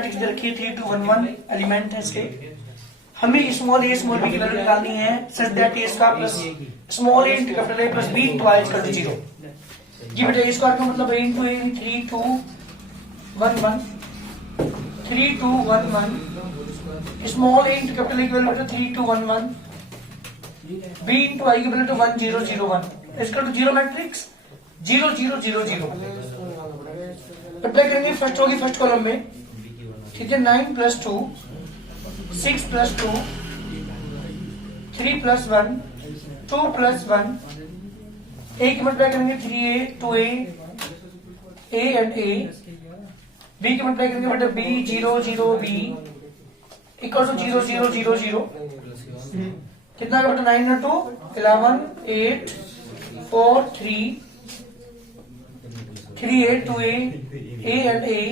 Matrix दे रखी है 3 2 1 1 element है इसके। हमें स्मॉल ए स्मॉल बी की वैल्यू निकालनी है such that a square plus small a into capital a plus b into I equal to 0। जी बेटा ए स्क्वायर का मतलब a into a 3 2 1 1 3 2 1 1 small a into capital a की value 3 2 1 1 B into I की value 1 0 0 1 equal to 0 matrix 0 0 0 0। Apply करेंगे first होगी first column में, ठीक है 9 plus 2 6 plus 2 3 plus 1 2 plus 1 A की मल्टीप्लाई करेंगे 3a 2a a and a b की मल्टीप्लाई करेंगे बेटा b 0 0 b इक्वल टू 0 0 0 0 कितना का बेटा 9 2 11 8 4 3 3a 2a a and a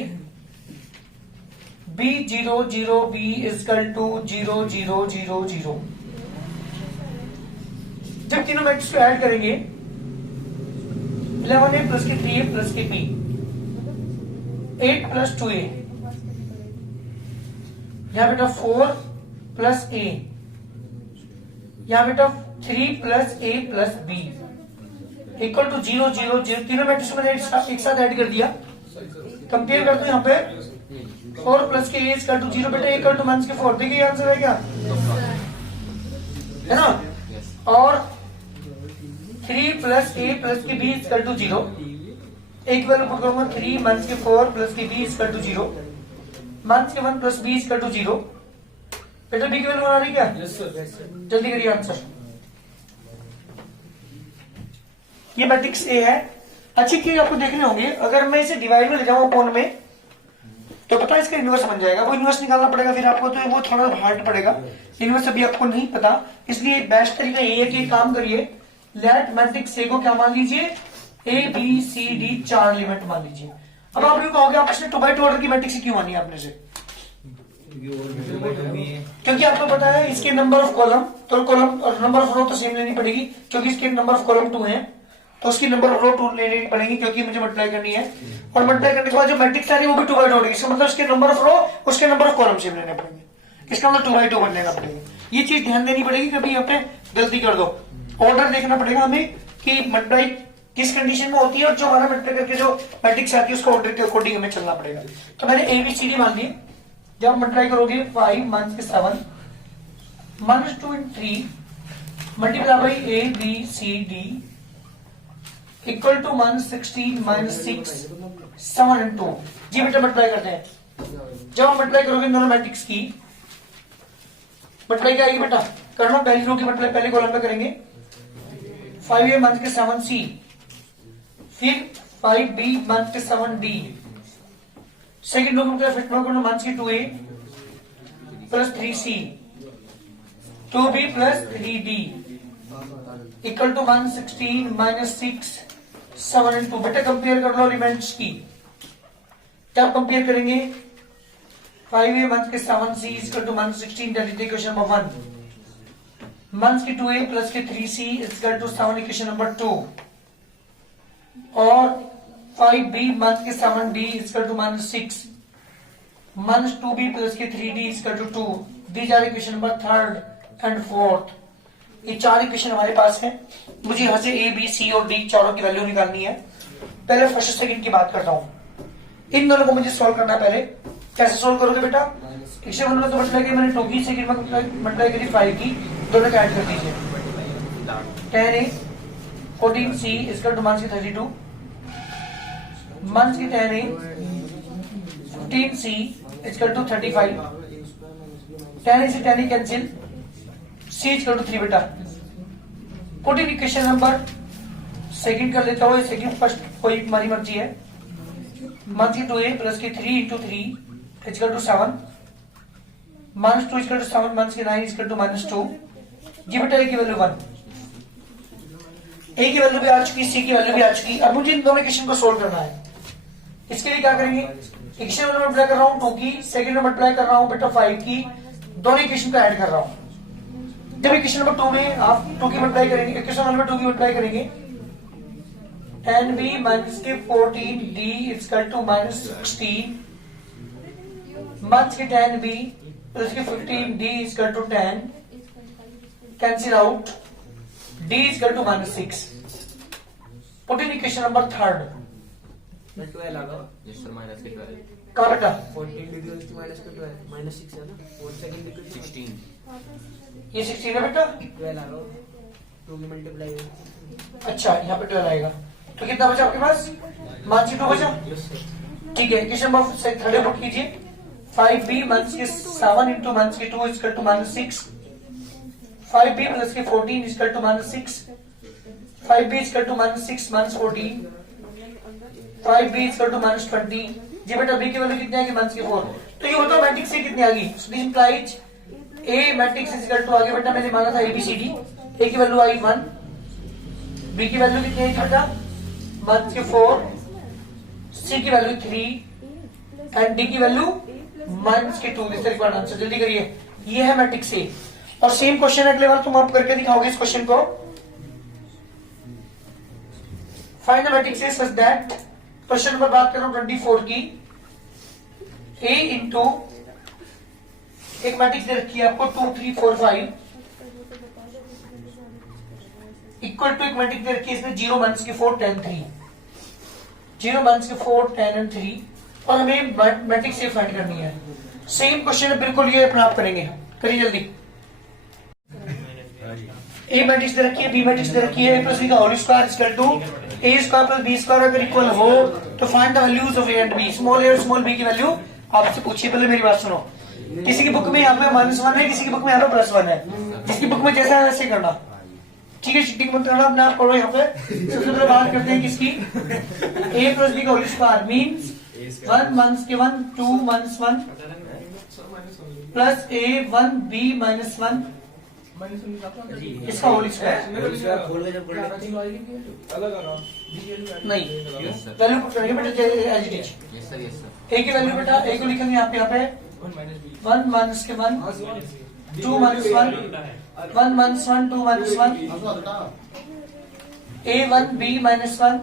b 0 0 b is equal to 0 0 0 0। जब तीनों मैट्रिक्स को ऐड करेंगे 11a प्लस के 3a प्लस के b 8 प्लस 2a यहां बेटा 4 प्लस a यहां बेटा 3 plus a plus b equal to 0 0 0। तीनों मैट्रिक्स मैंने एक साथ ऐड कर दिया। कंपेयर करते हैं यहाँ पे 4 प्लस के a इक्वल टू 0 बेटा इक्वल टू माइनस के 4 देखिए आंसर है क्या है ना। और 3 प्लस a प्लस के b इक्वल टू 0 एक वैल्यू पुट करूंगा 3 माइनस के 4 प्लस के b इक्वल टू 0 माइनस के 1 प्लस b इक्वल टू 0 बेटा b की वैल्यू बना रही क्या? जल्दी करिए आंसर। ये मैट्रिक्स ए है। अच्छी चीज आपको देखने होंगे, अगर मैं इसे डिवाइड में ले जाऊं अपॉन में तो पता है इसका इनवर्स बन जाएगा। वो इनवर्स निकालना पड़ेगा फिर आपको, तो वो थोड़ा हार्ड पड़ेगा। इनवर्स अभी आपको नहीं पता, इसलिए बेस्ट तरीका ये है कि काम करिए लेट मैट्रिक्स ए को क्या मान लीजिए A B C D 4 element मान लीजिए। अब आप ये कहोगे आप इसने 2 by 2 ऑर्डर की मैट्रिक्स क्यों मानी आपने से? क्योंकि आपको पता है इसके नंबर ऑफ कॉलम तो कॉलम और नंबर ऑफ रो तो सेम लेनी पड़ेगी, क्योंकि इसके नंबर ऑफ कॉलम 2 है तो उसकी नंबर ऑफ रो 2 लेनी पड़ेगी, क्योंकि मुझे मल्टीप्लाई करनी है। और मल्टीप्लाई करने के बाद जो मैट्रिक्स आ रही है वो भी 2 by 2 होगी। इसका मतलब उसके नंबर ऑफ रो उसके नंबर ऑफ कॉलम सेम लेने पड़ेंगे। इसका मतलब 2 by 2 लेना पड़ेगा। ये चीज ध्यान देनी पड़ेगी, कभी यहाँ पे गलती कर दो। ऑर्डर देखना पड़ेगा हमें कि मल्टीप्लाई किस कंडीशन में होती है और जो हमारा मल्टीप्लाई करके जो मैट्रिक्स आती है उसको ऑर्डर के अकॉर्डिंग हमें चलना पड़ेगा। तो मैंने ABCD मान ली। जब मल्टीप्लाई करोगे 5 माइनस के 7 माइनस 2 इन 3 multiply by ABCD equal to minus 16 minus 6 7 and 2। जी बेटा मल्टीप्लाई करते हैं। जब हम मल्टीप्लाई करोगे दोनों मैट्रिक्स की मल्टीप्लाई क्या आएगी बेटा? करना पहली रो की मल्टीप्लाई पहले कॉलम में करेंगे 5a माइनस के 7c फिर 5b माइनस के 7d सेकेंड रो में फर्स्ट रो करना माइनस के 2a plus 3c 2b plus 3d equal to minus 16 minus 6 7 and 2। बेटा कंपेयर कर लो एलिमेंट्स की। क्या कंपेयर करेंगे? 5a माइनस के 7c equal to minus 16 that is equation number 1 minus के 2a प्लस के 3c equal to 7 equation number 2 और 5b minus के 7d equal to minus 6 minus 2b plus के 3d equal to 2। These are equation number 3rd and 4th। ये 4 equation हमारे पास है। मुझे यहां से A, B, C और D चारों की वैल्यू निकालनी है। पहले फर्स्ट सेकंड की बात करता हूं। इन दोनों को मुझे सॉल्व करना है। पहले कैसे सॉल्व करोगे बेटा? इसे में तो मल्टीप्लाई की मैंने 2 की, सेकंड में मल्टीप्लाई करी 5 की, दोनों का ऐड कर दीजिए। 10A 14C equal to minus के 32 माइनस के 10A 15C equal to 35 10A से 10A cancel C equal to 3 बेटा। Put in equation number second कर लेता हूँ। सेकंड फर्स्ट कोई हमारी मर्जी है। माइनस के 2a प्लस के 3 into 3 equal to 7 minus 2 equal to 7 minus के 9 इक्वल टू माइनस 2। जी बेटा a की वैल्यू 1, a की वैल्यू भी आ चुकी, c की वैल्यू भी आ चुकी। अब मुझे इन दोनों इक्वेशन को सोल्व करना है। इसके लिए क्या करेंगे? इक्वेशन में मल्टीप्लाई कर रहा हूँ 2 की, सेकंड में मल्टीप्लाई कर रहा हूँ बेटा 5 की, दोनों इक्वेशन को ऐड कर रहा हूँ। जब इक्वेशन नंबर 2 में आप 2 की मल्टीप्लाई करेंगे, इक्वेशन नंबर 2 की मल्टीप्लाई करेंगे 10b माइनस के 14d equal to minus 16 minus के 10 बी प्लस के 15 D is equal to 10 cancel out D is equal to -6 put in equation number 3 12 आ गया। Yes sir, minus के 12. कहाँ बेटा 14 डिग्री to minus के 12 minus 6 है ना, और second degree 16. ये 16 है बेटा 12 आ गया, 2 की multiply है। अच्छा यहाँ पे 12 आएगा तो कितना बचा आपके पास माइनस के 2 बचा Yes sir। ठीक है इक्वेशन नंबर 3 पुट कीजिए 5b माइनस के 7 इंटू माइनस के 2 is equal to -6 5b plus के 14 is equal to -6 5b is equal to -6 -14 5b is equal to -20 जी बेटा b की वैल्यू कितनी आएगी -4 तो ये बताओ मैट्रिक्स से कितनी आ गई this implies a matrix is equal to आगे बेटा मैंने माना था ABCD a की वैल्यू आई 1 b की वैल्यू कितनी आई बेटा -4 c की वैल्यू 3 एंड d की वैल्यू -2 दिस रिक्वायर्ड आंसर जल्दी करिए ये है मैट्रिक्स A और सेम क्वेश्चन अगले बार तुम आप करके दिखाओगे इस क्वेश्चन को find the matrix A such that question number बात कर रहा हूं 24 की A इंटू एक मैट्रिक्स दे रखी है आपको 2 3 4 5 इक्वल टू एक मैट्रिक्स दे रखी है इसमें 0 माइनस के 4 10 3 0 माइनस के 4 10 एंड 3 और हमें मैट्रिक्स A फाइंड करनी है सेम क्वेश्चन है बिल्कुल ये अपना आप करेंगे करिए जल्दी A मैट्रिक्स दे रखी है B मैट्रिक्स दे रखी है A प्लस B का whole square is equal to A square plus B square अगर इक्वल हो तो find the values of A and B small a और स्मॉल b की वैल्यू आपसे पूछिए पहले मेरी बात सुनो किसी की बुक में यहाँ पे -1 है किसी की बुक में यहाँ पे +1 है जिसकी बुक में जैसा है वैसे करना ठीक है चिटिंग मत करना अपने आप पढ़ो यहाँ पे सबसे पहले बात करते हैं किसकी A प्लस B का होल स्क्वायर मींस 1 माइनस के 1 2 minus 1 plus A 1 B minus 1 इसका होल स्क्वायर खोल के जब नहीं Yes sir. वैल्यू पुट करेंगे बेटा as it is Yes sir, yes sir. A की वैल्यू बेटा A को लिखेंगे आप यहाँ पे 1 माइनस के 1 2 minus 1 1 minus 1 2 minus 1 A1 B minus 1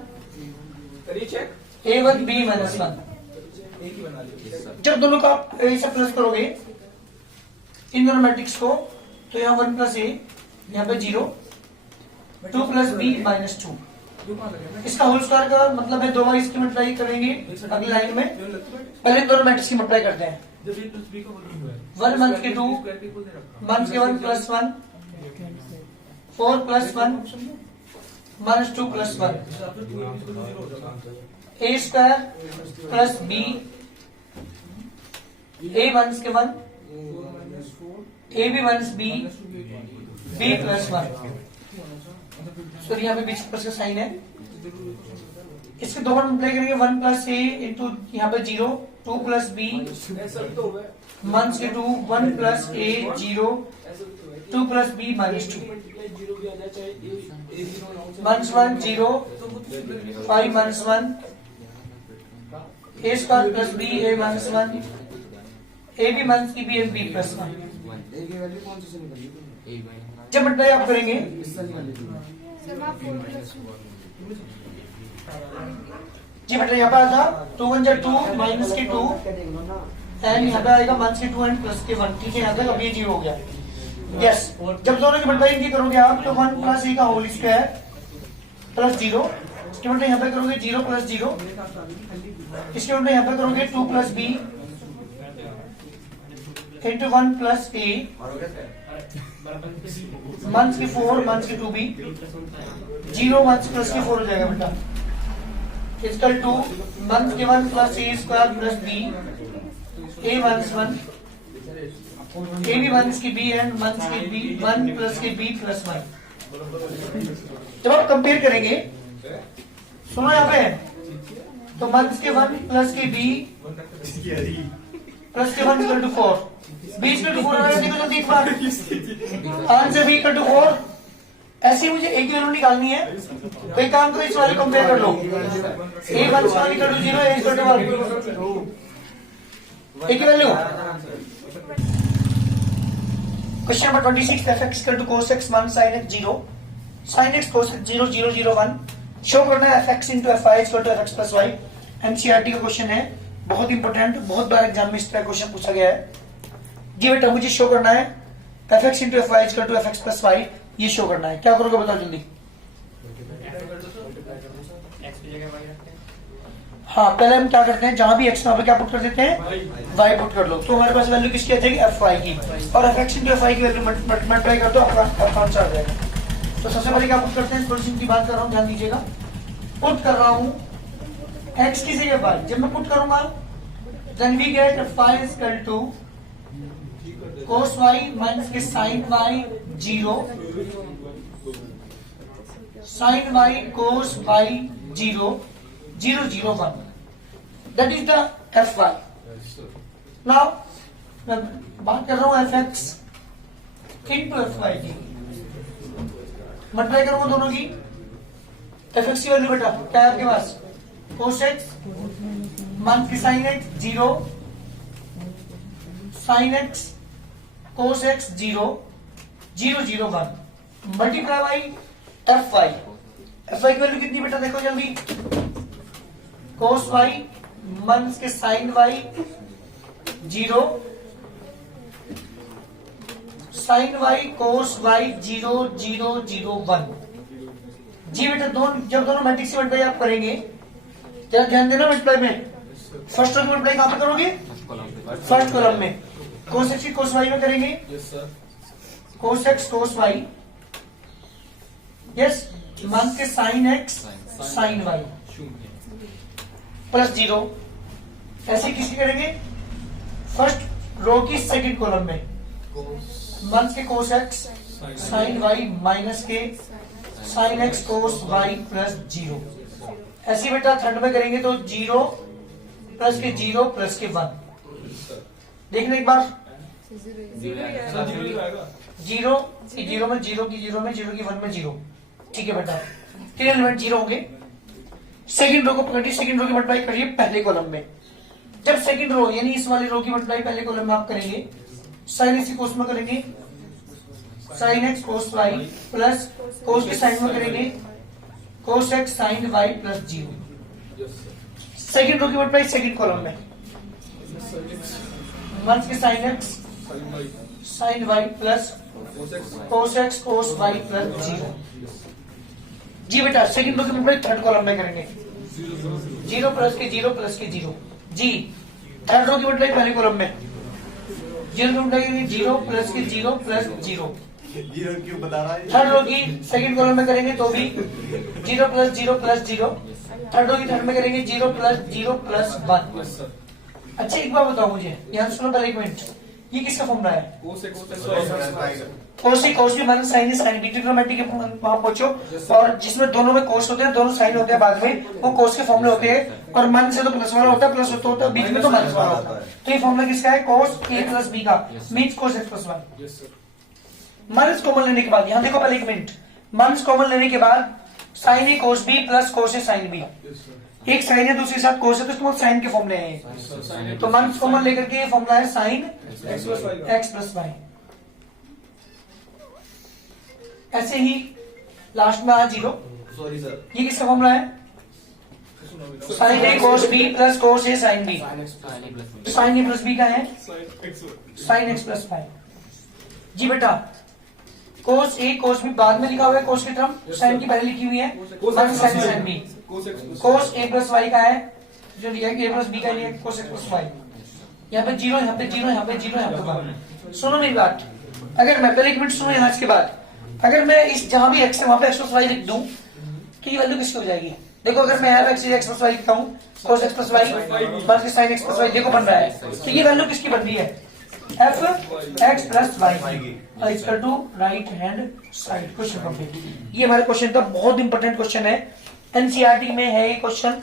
करिए चेक, A1 B माइनस 1 एक ही बना लीजिए। Yes sir. जब दोनों का आप ऐसे प्लस करोगे इन दोनों मैट्रिक्स को तो यहाँ 1 प्लस A यहाँ पे 0 2 प्लस B माइनस 2 इसका होल स्क्वायर का मतलब है 2 बार इसकी मल्टीप्लाई करेंगे अगली लाइन में पहले इन दोनों मैट्रिक्स की मल्टीप्लाई करते हैं 1 माइनस के 2 माइनस के 1 plus 1 4 plus 1 minus 2 plus 1 A square plus B A minus के 1 A B minus B B plus 1 sorry यहाँ पे बीच प्लस का साइन है इसके दो बार मल्टीप्लाई करेंगे 1 प्लस A इंटू यहाँ पे 0 2 प्लस B माइनस के 2 1 plus A 0 2 plus B minus 2 minus 1 0 5 minus 1 A square plus B A minus 1 A B minus की B and B plus 1 A की वैल्यू कौन सी से निकली? A minus जब मल्टीप्लाई आप करेंगे इस वाली वैल्यू जी बेटा यहाँ पे आता 2 1 जा 2 माइनस के 2 एंड यहाँ पे आएगा माइनस के 2 एंड प्लस के 1 ठीक है यहाँ तक अभी 0 हो गया यस जब दोनों की मल्टीप्लाई इनकी करोगे आप तो 1 प्लस A का होल स्क्वायर प्लस 0 इसके मतलब यहाँ पे करोगे 0 प्लस 0 इसके मतलब यहाँ पे करोगे 2 plus B into 1 plus A minus के 4 माइनस के 2B 0 माइनस प्लस के 4 हो जाएगा बेटा इक्वल टू माइनस के 1 plus A square plus B A minus 1 A भी माइनस के B एंड माइनस के B 1 प्लस के B प्लस 1 जब आप कंपेयर करेंगे सुनो यहाँ पे तो माइनस के 1 प्लस के B प्लस के 1 equal to 4 B equal to 4 आया देखो जल्दी एक बार आंसर B इक्वल टू 4 ऐसी मुझे एक वैल्यू निकालनी है तो एक काम करो इस वाले कंपेयर कर लो A 1 square equal to 0 A equal to 1 एक ही value question number 26 fx equal to cos x minus sin x 0 sin x cos x 0 0 0 1 show करना है fx into fy equal to fx plus y NCERT का question है बहुत important, बहुत बार exam में इस तरह क्वेश्चन पूछा गया है। जी बेटा मुझे शो करना है fx into F Y equal to F X plus Y, ये शो करना है। क्या करोगे बताओ जल्दी। हाँ पहले हम क्या करते हैं, जहां भी x वहां पे क्या पुट कर देते हैं, y पुट कर लो। तो हमारे पास वैल्यू किसकी आ जाएगी, एफ वाई की, और F X into F Y की वैल्यू मल्टीप्लाई कर दो, आपका आंसर आ जाएगा। तो सबसे पहले क्या पुट करते हैं, थोड़ी सी उनकी बात कर रहा हूँ, ध्यान दीजिएगा। पुट कर रहा हूँ x की जगह y, जब मैं पुट करूंगा then we get phi equal to cos y minus के sin y 0, sin y cos y 0, 0 0 1, that is the fy। now मैं बात कर रहा हूँ fx into fy की, मल्टीप्लाई करूंगा दोनों की। fx की वैल्यू बेटा क्या है आपके पास, cos x मान की sin x 0, sin x cos x 0, 0 0 1, multiply by fy। fy की वैल्यू कितनी बेटा देखो जल्दी, cos y माइनस के sin y 0, sin y cos y 0 0 0 1। जी बेटा जब दोनों मैट्रिक्स की मल्टीप्लाई आप करेंगे, जरा ध्यान देना मल्टीप्लाई में, फर्स्ट टर्म मल्टीप्लाई कहां पे करोगे, फर्स्ट कॉलम में। cos x की cos y में करेंगे, cos x cos y, yes, मान के sin x sin y plus 0। ऐसे किसी करेंगे फर्स्ट रो की सेकंड कॉलम में, मान के cos x sin y minus के sin x cos y plus 0। ऐसे बेटा थर्ड में करेंगे तो 0 प्लस के 0 प्लस के 1। देखना एक बार, 0 की 0 में 0 की 0 में 0 की 1 में 0, ठीक है बेटा, तीन एलिमेंट 0 होंगे। सेकंड रो को पकड़िए, सेकंड रो की मल्टीप्लाई करिए पहले कॉलम में। जब सेकंड रो यानी इस वाली रो की मल्टीप्लाई पहले कॉलम में आप करेंगे, साइन एक्स की कोस में करेंगे sine x cos y, plus cos के साइन में करेंगे cos x sine y plus 0। Second row की मल्टीप्लाई सेकंड कॉलम में, वन के sine x sine y plus cos x cos y plus 0। जी बेटा सेकंड रो की मल्टीप्लाई थर्ड कॉलम में करेंगे, 0 प्लस के 0 प्लस के 0। जी थर्ड रो की मल्टीप्लाई पहले कॉलम में, 0 की मल्टीप्लाई 0 प्लस के 0 प्लस 0। क्यों बता रहा है, थर्ड रो की सेकंड कॉलम में करेंगे तो भी 0 प्लस 0 प्लस 0। थर्ड रो की थर्ड में करेंगे 0 प्लस 0 प्लस 1। अच्छा एक बार बताओ मुझे, यहाँ सुनो पहले एक मिनट, ये किसका फॉर्मूला है, कोस भी minus sine sine B, trigonometry के वहां पहुंचो, और जिसमें दोनों में कोस होते हैं दोनों साइन होते हैं बाद में, वो कोस के फॉर्मूले होते हैं, और मन से तो प्लस वाला होता है, प्लस होता है, बीच में तो माइनस वाला होता है। तो ये फॉर्मूला किसका है, कोस ए प्लस बी का, means cos X plus Y. Minus common लेने के बाद, यहाँ देखो पहले एक मिनट, माइनस कॉमन लेने के बाद sign a cos B plus cos A sine B, एक साइन है दूसरे साथ कोस है, तो इसमें साइन के फॉर्मूले हैं, तो माइनस कॉमन लेकर के ये फॉर्मूला है साइन एक्स प्लस वाई। ऐसे ही लास्ट में आ 0, सॉरी सर, ये किसका फॉर्मूला है, sign a cos B plus cos A sine B, sign A plus B का है साइन एक्स प्लस वाई। जी बेटा कोस ए कोस बी बाद में लिखा हुआ है, कोस की टर्म साइन की पहले लिखी हुई है, minus sine sine B, cos A plus Y का है जो लिया है, ए प्लस बी का लिया है कोस एक्स प्लस वाई। यहाँ पे 0, यहाँ पे 0, यहाँ पे 0, यहाँ पे 1। सुनो मेरी बात, अगर मैं पहले एक मिनट सुनो, यहाँ के बाद अगर मैं इस जहां भी एक्स है वहां पे एक्स प्लस वाई लिख दूं तो ये वैल्यू किसकी हो जाएगी, देखो अगर मैं यहाँ पे एक्स प्लस वाई लिखता हूँ, cos X plus Y minus sine X plus Y, देखो बन रहा है, तो ये वैल्यू किसकी बन रही है, F X plus Y equal to right hand side. Question complete. ये हमारे क्वेश्चन का बहुत इंपॉर्टेंट क्वेश्चन है, एनसीईआरटी में है ये क्वेश्चन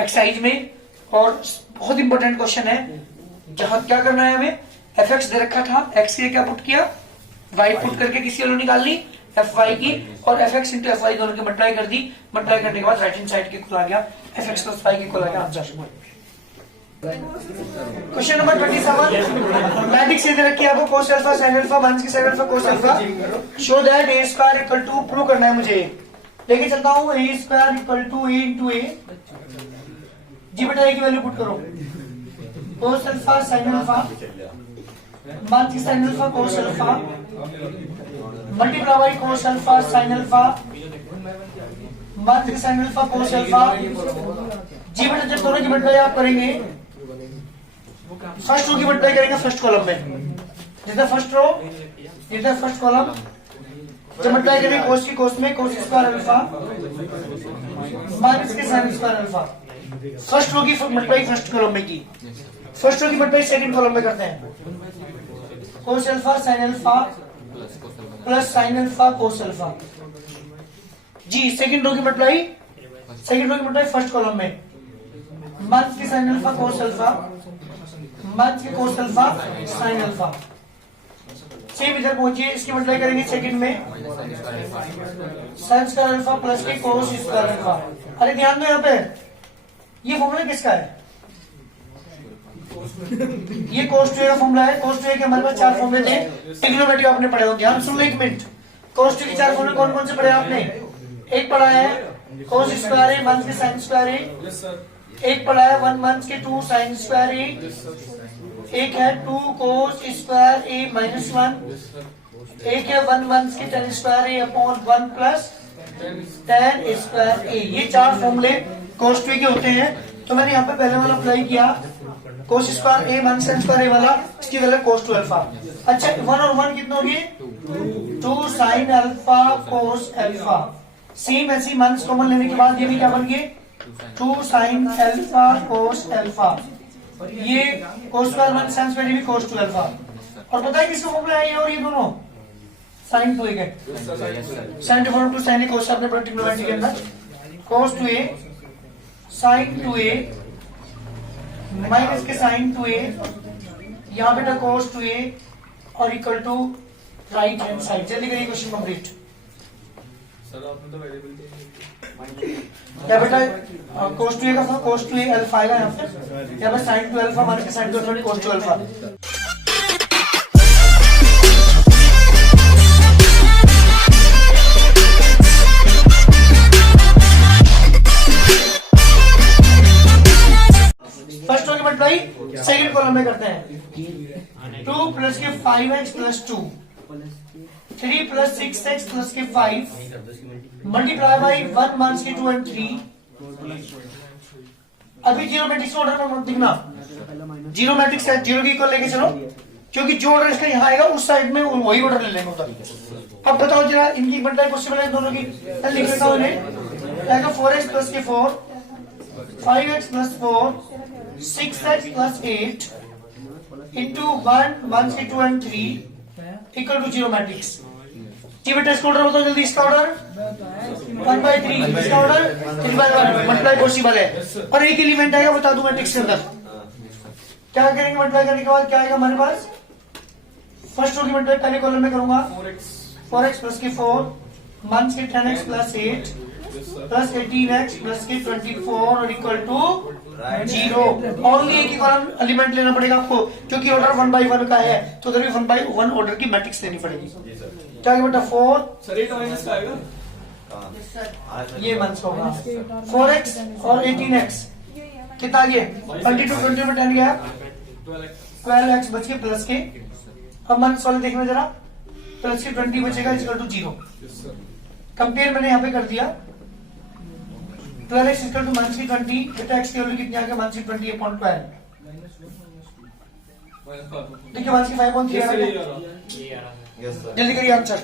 एक्सरसाइज में, और बहुत इंपॉर्टेंट क्वेश्चन है। जहां क्या करना है हमें, एफ एक्स दे रखा था, एक्स के क्या पुट किया, वाई पुट करके किसी वैल्यू निकाल ली एफ वाई की, और F X into F Y दोनों की मल्टीप्लाई कर दी, मल्टीप्लाई करने के बाद राइट हैंड साइड के खुला गया एफ एक्स प्लस वाई के खुला गया आंसर। क्वेश्चन नंबर 27, मैट्रिक्स से दे रखी है आपको, cos alpha sine alpha minus की sine alpha cos alpha, show that a square equal to, prove करना है मुझे, लेके चलता हूँ a square equal to a into a जी बेटा ए की वैल्यू पुट करो, कोस अल्फा साइन अल्फा, मान की sine alpha cos alpha multiply by cos alpha sine alpha, मान की साइन अल्फा कोस अल्फा। जी बेटा जब दोनों की मल्टीप्लाई आप करेंगे, फर्स्ट रो की मल्टीप्लाई करेंगे फर्स्ट कॉलम में, जितना फर्स्ट रो जितना फर्स्ट कॉलम, जब मल्टीप्लाई करेंगे कोस की कोस में, कोस स्क्वायर अल्फा माइनस के sine square alpha. First row की मल्टीप्लाई फर्स्ट कॉलम में की, फर्स्ट रो की मल्टीप्लाई सेकंड कॉलम में करते हैं, cos alpha sine alpha plus sine alpha cos alpha. जी सेकंड रो की मल्टीप्लाई फर्स्ट कॉलम में, माइनस के sine alpha cos alpha minus के cos alpha sine alpha. Same इधर पहुंचिए, इसकी मल्टीप्लाई करेंगे सेकंड में, साइन स्क्वायर अल्फा प्लस के कोस स्क्वायर अल्फा। अरे ध्यान दो यहाँ पे, ये फॉर्मूला किसका है? ये कोस टू ए का फॉर्मूला है। कोस टू ए के हमारे पास 4 फॉर्मूले थे, ट्रिग्नोमेट्री आपने पढ़े हो, ध्यान सुन लो एक मिनट। कोस टू के 4 फॉर्मूले कौन कौन से पढ़े आपने? एक पढ़ा है कोस स्क्वायर ए माइनस के साइन स्क्वायर ए, एक पढ़ा है 1 माइनस के 2 साइन स्क्वायर ए, एक है 2 कोस स्क्वायर ए माइनस 1, एक है 1 माइनस के tan स्क्वायर ए अपॉन 1 प्लस tan स्क्वायर ए। ये 4 फॉर्मूले कोस टू ए के होते हैं। तो मैंने यहाँ पे पहले वाला अप्लाई किया, कोस स्क्वायर ए माइनस tan स्क्वायर ए वाला, इसकी वैल्यू कोस टू अल्फा। अच्छा 1 और 1 कितने होगी? 2 sign alpha cos alpha. Same ऐसी माइनस कॉमन लेने के बाद ये भी क्या बन गए? 2 साइन अल्फा कोस अल्फा। ये cos square minus sine square भी कोस टू अल्फा। और पता है किसका फॉर्मूला है ये और ये दोनों? साइन टू ए के, साइन डिफॉर्म टू साइन ए कोस आपने पढ़ा ट्रिग्नोमेट्री के अंदर। Cos two a sine two a minus के साइन टू ए, यहाँ बेटा कोस टू ए और equal to right hand side. जल्दी करिए क्वेश्चन कंप्लीट। क्या बेटा कोस टू ए का कोस टू ए अल्फा आएगा यहाँ पे, यहाँ पे साइन टू अल्फा माइनस के sine two alpha cos two alpha. First row की मल्टीप्लाई सेकंड कॉलम में करते हैं। 2 प्लस के 5x plus 2, 3 plus 6x plus के 5 मल्टीप्लाई बाई 1 माइनस के 2 एंड 3। अभी जीरो मैट्रिक्स ऑर्डर में मत दिखना, जीरो मैट्रिक्स है, जीरो की इक्वल लेके चलो, क्योंकि जो ऑर्डर इसका यहाँ आएगा उस साइड में वही ऑर्डर ले लेंगे उधर। अब बताओ जरा इनकी मल्टीप्लाई पॉसिबल है दोनों की, लिख लेता हूँ इन्हें। 4x प्लस के 4, 5x plus 4, 6x plus 8 into 1 minus के 2 and 3 equal to zero matrix. जी बेटा इसका ऑर्डर बताओ जल्दी, इसका ऑर्डर 1/3, इसका ऑर्डर 3/1। मल्टीप्लाई पॉसिबल है और एक एलिमेंट आएगा, बता दूं मैट्रिक्स के अंदर। क्या करेंगे मल्टीप्लाई करने के बाद, क्या आएगा हमारे पास? फर्स्ट रो की मल्टीप्लाई पहले कॉलम में करूंगा, 4x प्लस के 4 माइनस के 10x plus 8 plus 18x plus के 24 और इक्वल टू 0। ओनली एक ही कॉलम एलिमेंट लेना पड़ेगा आपको, क्योंकि ऑर्डर 1/1 का है, तो उधर भी 1/1 ऑर्डर की मैट्रिक्स लेनी पड़ेगी। क्या बेटा 4 सर ये माइनस का आएगा, ये माइनस होगा 4x और 18x कितना आ गया? 22 20 में 10 गया, 12x बच के प्लस के। अब माइनस वाले देखना जरा, प्लस के 20 बचेगा इक्वल टू 0। कंपेयर मैंने यहाँ पे कर दिया, 12x इक्वल टू माइनस की 20, बेटा x की वैल्यू कितनी आ गया? माइनस की 20 अपॉन 12। देखिए माइनस की 5.3 आ रहा है, जल्दी करिए आंसर।